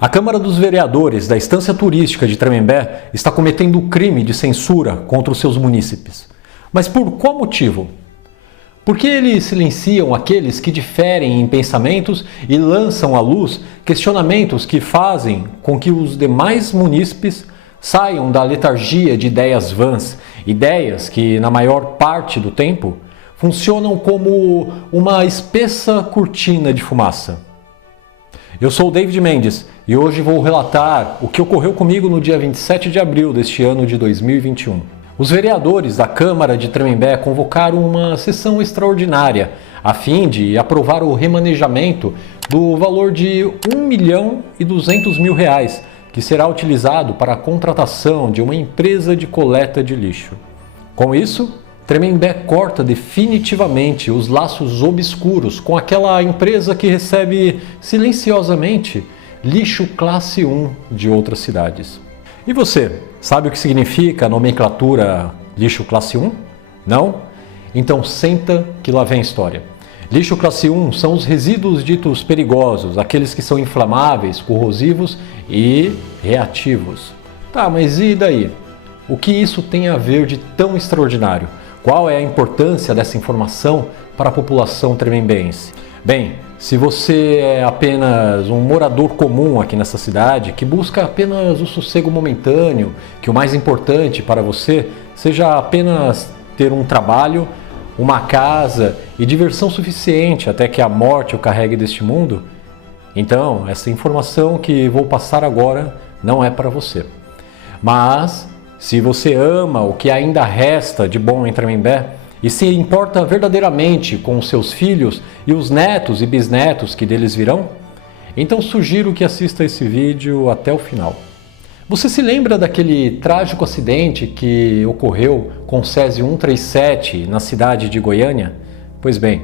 A Câmara dos Vereadores da Estância Turística de Tremembé está cometendo crime de censura contra os seus munícipes. Mas por qual motivo? Porque eles silenciam aqueles que diferem em pensamentos e lançam à luz questionamentos que fazem com que os demais munícipes saiam da letargia de ideias vãs, ideias que, na maior parte do tempo, funcionam como uma espessa cortina de fumaça. Eu sou o David Mendes e hoje vou relatar o que ocorreu comigo no dia 27 de abril deste ano de 2021. Os vereadores da Câmara de Tremembé convocaram uma sessão extraordinária a fim de aprovar o remanejamento do valor de R$1.200.000, que será utilizado para a contratação de uma empresa de coleta de lixo. Com isso, Tremembé corta definitivamente os laços obscuros com aquela empresa que recebe silenciosamente lixo classe 1 de outras cidades. E você, sabe o que significa a nomenclatura lixo classe 1? Não? Então senta que lá vem a história. Lixo classe 1 são os resíduos ditos perigosos, aqueles que são inflamáveis, corrosivos e reativos. Tá, mas e daí? O que isso tem a ver de tão extraordinário? Qual é a importância dessa informação para a população tremembense? Bem, se você é apenas um morador comum aqui nessa cidade, que busca apenas o sossego momentâneo, que o mais importante para você seja apenas ter um trabalho, uma casa e diversão suficiente até que a morte o carregue deste mundo, então essa informação que vou passar agora não é para você. Mas se você ama o que ainda resta de bom em Tremembé e se importa verdadeiramente com os seus filhos e os netos e bisnetos que deles virão, então sugiro que assista esse vídeo até o final. Você se lembra daquele trágico acidente que ocorreu com o Césio 137 na cidade de Goiânia? Pois bem,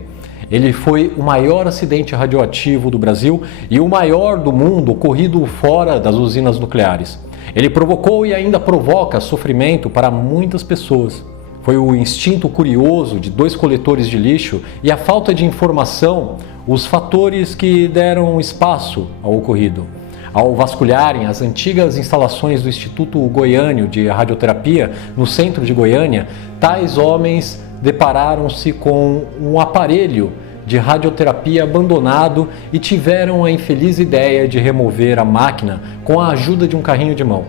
ele foi o maior acidente radioativo do Brasil e o maior do mundo ocorrido fora das usinas nucleares. Ele provocou e ainda provoca sofrimento para muitas pessoas. Foi o instinto curioso de dois coletores de lixo e a falta de informação os fatores que deram espaço ao ocorrido. Ao vasculharem as antigas instalações do Instituto Goiânio de Radioterapia, no centro de Goiânia, tais homens depararam-se com um aparelho de radioterapia abandonado e tiveram a infeliz ideia de remover a máquina com a ajuda de um carrinho de mão.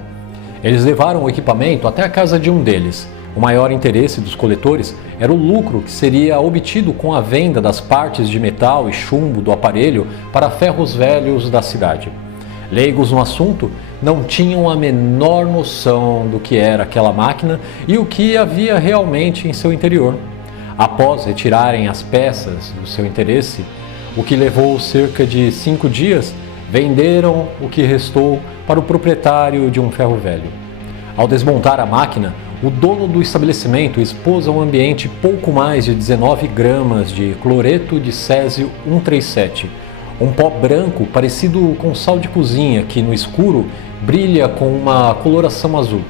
Eles levaram o equipamento até a casa de um deles. O maior interesse dos coletores era o lucro que seria obtido com a venda das partes de metal e chumbo do aparelho para ferros velhos da cidade. Leigos no assunto, não tinham a menor noção do que era aquela máquina e o que havia realmente em seu interior. Após retirarem as peças do seu interesse, o que levou cerca de 5 dias, venderam o que restou para o proprietário de um ferro velho. Ao desmontar a máquina, o dono do estabelecimento expôs ao ambiente pouco mais de 19 gramas de cloreto de Césio 137, um pó branco parecido com sal de cozinha que no escuro brilha com uma coloração azul.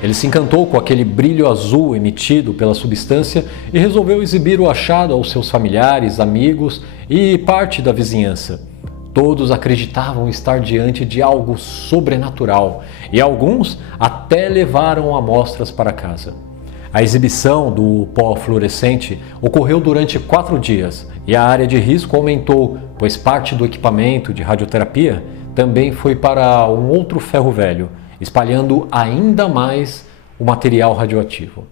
Ele se encantou com aquele brilho azul emitido pela substância e resolveu exibir o achado aos seus familiares, amigos e parte da vizinhança. Todos acreditavam estar diante de algo sobrenatural e alguns até levaram amostras para casa. A exibição do pó fluorescente ocorreu durante 4 dias e a área de risco aumentou, pois parte do equipamento de radioterapia também foi para um outro ferro velho, espalhando ainda mais o material radioativo.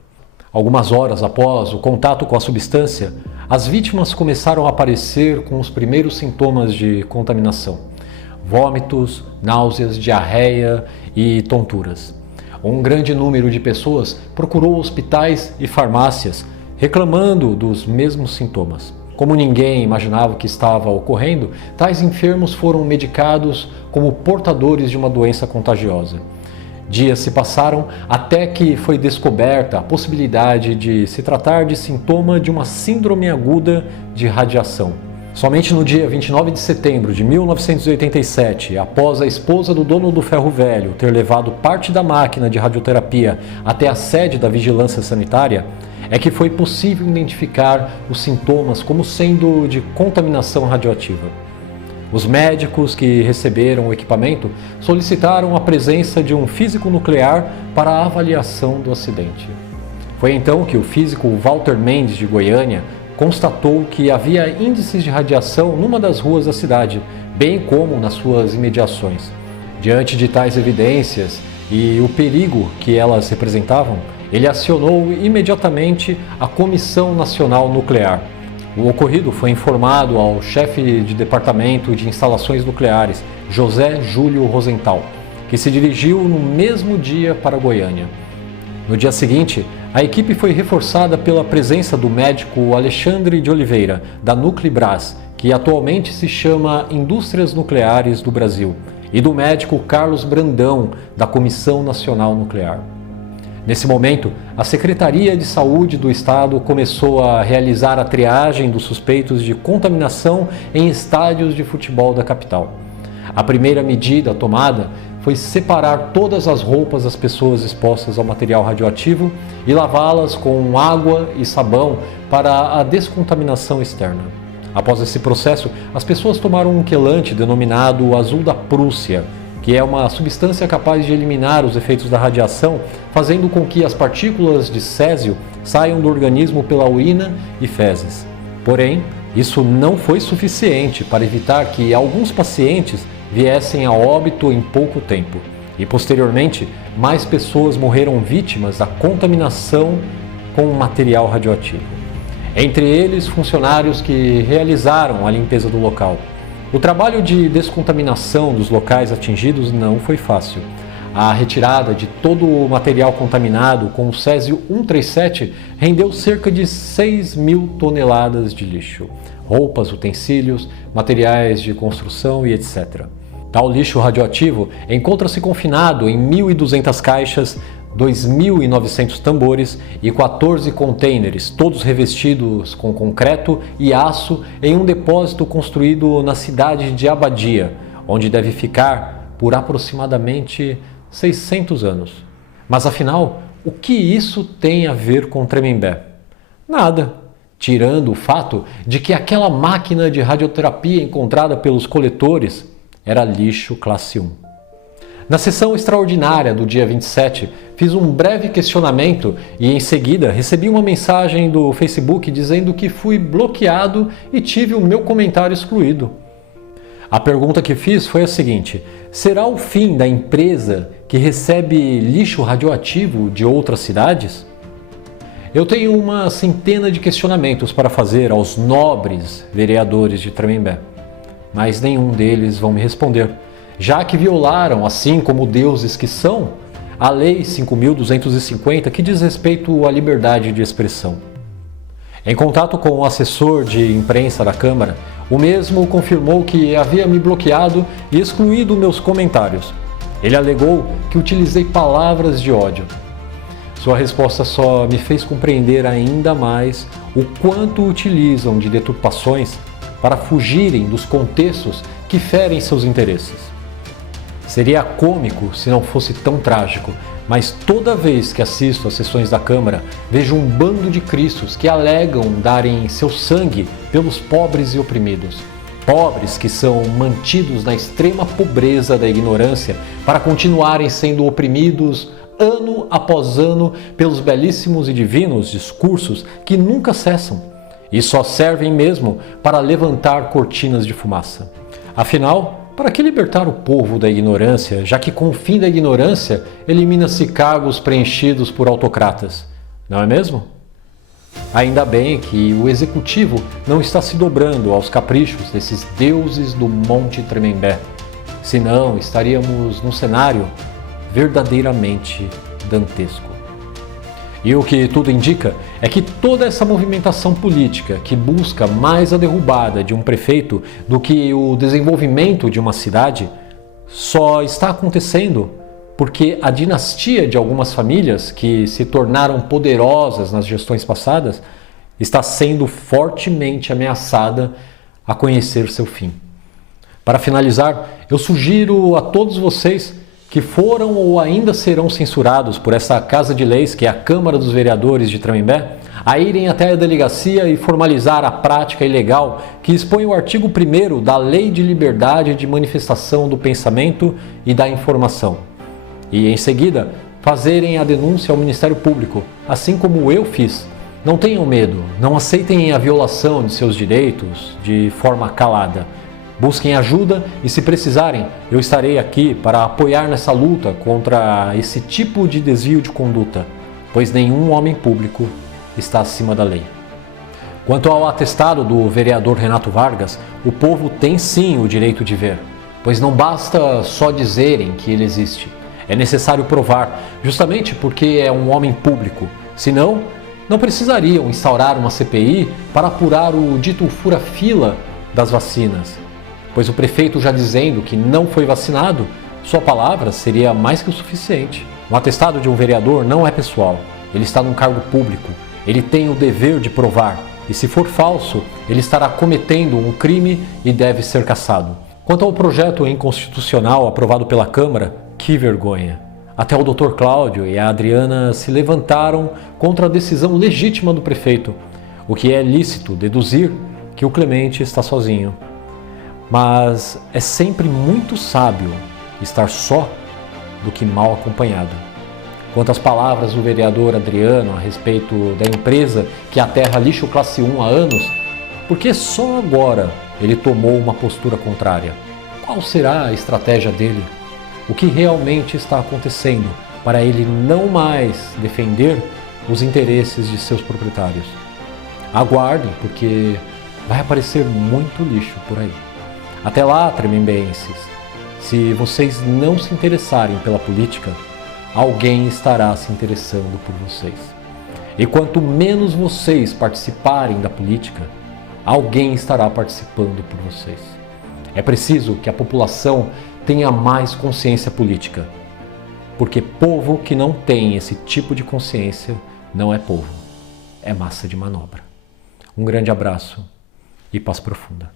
Algumas horas após o contato com a substância, as vítimas começaram a aparecer com os primeiros sintomas de contaminação: vômitos, náuseas, diarreia e tonturas. Um grande número de pessoas procurou hospitais e farmácias reclamando dos mesmos sintomas. Como ninguém imaginava o que estava ocorrendo, tais enfermos foram medicados como portadores de uma doença contagiosa. Dias se passaram até que foi descoberta a possibilidade de se tratar de sintoma de uma síndrome aguda de radiação. Somente no dia 29 de setembro de 1987, após a esposa do dono do ferro velho ter levado parte da máquina de radioterapia até a sede da vigilância sanitária, é que foi possível identificar os sintomas como sendo de contaminação radioativa. Os médicos que receberam o equipamento solicitaram a presença de um físico nuclear para a avaliação do acidente. Foi então que o físico Walter Mendes de Goiânia constatou que havia índices de radiação numa das ruas da cidade, bem como nas suas imediações. Diante de tais evidências e o perigo que elas representavam, ele acionou imediatamente a Comissão Nacional Nuclear. O ocorrido foi informado ao chefe de departamento de instalações nucleares, José Júlio Rosenthal, que se dirigiu no mesmo dia para Goiânia. No dia seguinte, a equipe foi reforçada pela presença do médico Alexandre de Oliveira, da Nuclebras, que atualmente se chama Indústrias Nucleares do Brasil, e do médico Carlos Brandão, da Comissão Nacional Nuclear. Nesse momento, a Secretaria de Saúde do Estado começou a realizar a triagem dos suspeitos de contaminação em estádios de futebol da capital. A primeira medida tomada foi separar todas as roupas das pessoas expostas ao material radioativo e lavá-las com água e sabão para a descontaminação externa. Após esse processo, as pessoas tomaram um quelante denominado azul da Prússia, que é uma substância capaz de eliminar os efeitos da radiação, fazendo com que as partículas de césio saiam do organismo pela urina e fezes. Porém, isso não foi suficiente para evitar que alguns pacientes viessem a óbito em pouco tempo. E, posteriormente, mais pessoas morreram vítimas da contaminação com material radioativo. Entre eles, funcionários que realizaram a limpeza do local. O trabalho de descontaminação dos locais atingidos não foi fácil. A retirada de todo o material contaminado com o césio 137 rendeu cerca de 6.000 toneladas de lixo, roupas, utensílios, materiais de construção e etc. Tal lixo radioativo encontra-se confinado em 1.200 caixas, 2.900 tambores e 14 contêineres, todos revestidos com concreto e aço em um depósito construído na cidade de Abadia, onde deve ficar por aproximadamente 600 anos. Mas afinal, o que isso tem a ver com Tremembé? Nada, tirando o fato de que aquela máquina de radioterapia encontrada pelos coletores era lixo classe 1. Na sessão extraordinária do dia 27, fiz um breve questionamento e em seguida recebi uma mensagem do Facebook dizendo que fui bloqueado e tive o meu comentário excluído. A pergunta que fiz foi a seguinte: será o fim da empresa que recebe lixo radioativo de outras cidades? Eu tenho uma centena de questionamentos para fazer aos nobres vereadores de Tremembé, mas nenhum deles vão me responder, já que violaram, assim como deuses que são, a Lei 5.250, que diz respeito à liberdade de expressão. Em contato com o assessor de imprensa da Câmara, o mesmo confirmou que havia me bloqueado e excluído meus comentários. Ele alegou que utilizei palavras de ódio. Sua resposta só me fez compreender ainda mais o quanto utilizam de deturpações para fugirem dos contextos que ferem seus interesses. Seria cômico se não fosse tão trágico, mas toda vez que assisto às sessões da Câmara, vejo um bando de cristos que alegam darem seu sangue pelos pobres e oprimidos. Pobres que são mantidos na extrema pobreza da ignorância para continuarem sendo oprimidos ano após ano pelos belíssimos e divinos discursos que nunca cessam e só servem mesmo para levantar cortinas de fumaça. Afinal, para que libertar o povo da ignorância, já que com o fim da ignorância elimina-se cargos preenchidos por autocratas, não é mesmo? Ainda bem que o executivo não está se dobrando aos caprichos desses deuses do Monte Tremembé, senão estaríamos num cenário verdadeiramente dantesco. E o que tudo indica é que toda essa movimentação política que busca mais a derrubada de um prefeito do que o desenvolvimento de uma cidade só está acontecendo porque a dinastia de algumas famílias que se tornaram poderosas nas gestões passadas está sendo fortemente ameaçada a conhecer seu fim. Para finalizar, eu sugiro a todos vocês que foram ou ainda serão censurados por essa Casa de Leis, que é a Câmara dos Vereadores de Tremembé, a irem até a delegacia e formalizar a prática ilegal que expõe o artigo 1º da Lei de Liberdade de Manifestação do Pensamento e da Informação. E, em seguida, fazerem a denúncia ao Ministério Público, assim como eu fiz. Não tenham medo, não aceitem a violação de seus direitos de forma calada. Busquem ajuda e, se precisarem, eu estarei aqui para apoiar nessa luta contra esse tipo de desvio de conduta, pois nenhum homem público está acima da lei. Quanto ao atestado do vereador Renato Vargas, o povo tem sim o direito de ver, pois não basta só dizerem que ele existe. É necessário provar, justamente porque é um homem público. Senão, não precisariam instaurar uma CPI para apurar o dito fura-fila das vacinas. Pois o prefeito já dizendo que não foi vacinado, sua palavra seria mais que o suficiente. O atestado de um vereador não é pessoal, ele está num cargo público, ele tem o dever de provar, e se for falso, ele estará cometendo um crime e deve ser cassado. Quanto ao projeto inconstitucional aprovado pela Câmara, que vergonha! Até o Dr. Cláudio e a Adriana se levantaram contra a decisão legítima do prefeito, o que é lícito deduzir que o Clemente está sozinho. Mas é sempre muito sábio estar só do que mal acompanhado. Quanto às palavras do vereador Adriano a respeito da empresa que aterra lixo classe 1 há anos, por que só agora ele tomou uma postura contrária? Qual será a estratégia dele? O que realmente está acontecendo para ele não mais defender os interesses de seus proprietários? Aguardem, porque vai aparecer muito lixo por aí. Até lá, tremembenses, se vocês não se interessarem pela política, alguém estará se interessando por vocês. E quanto menos vocês participarem da política, alguém estará participando por vocês. É preciso que a população tenha mais consciência política, porque povo que não tem esse tipo de consciência não é povo, é massa de manobra. Um grande abraço e paz profunda.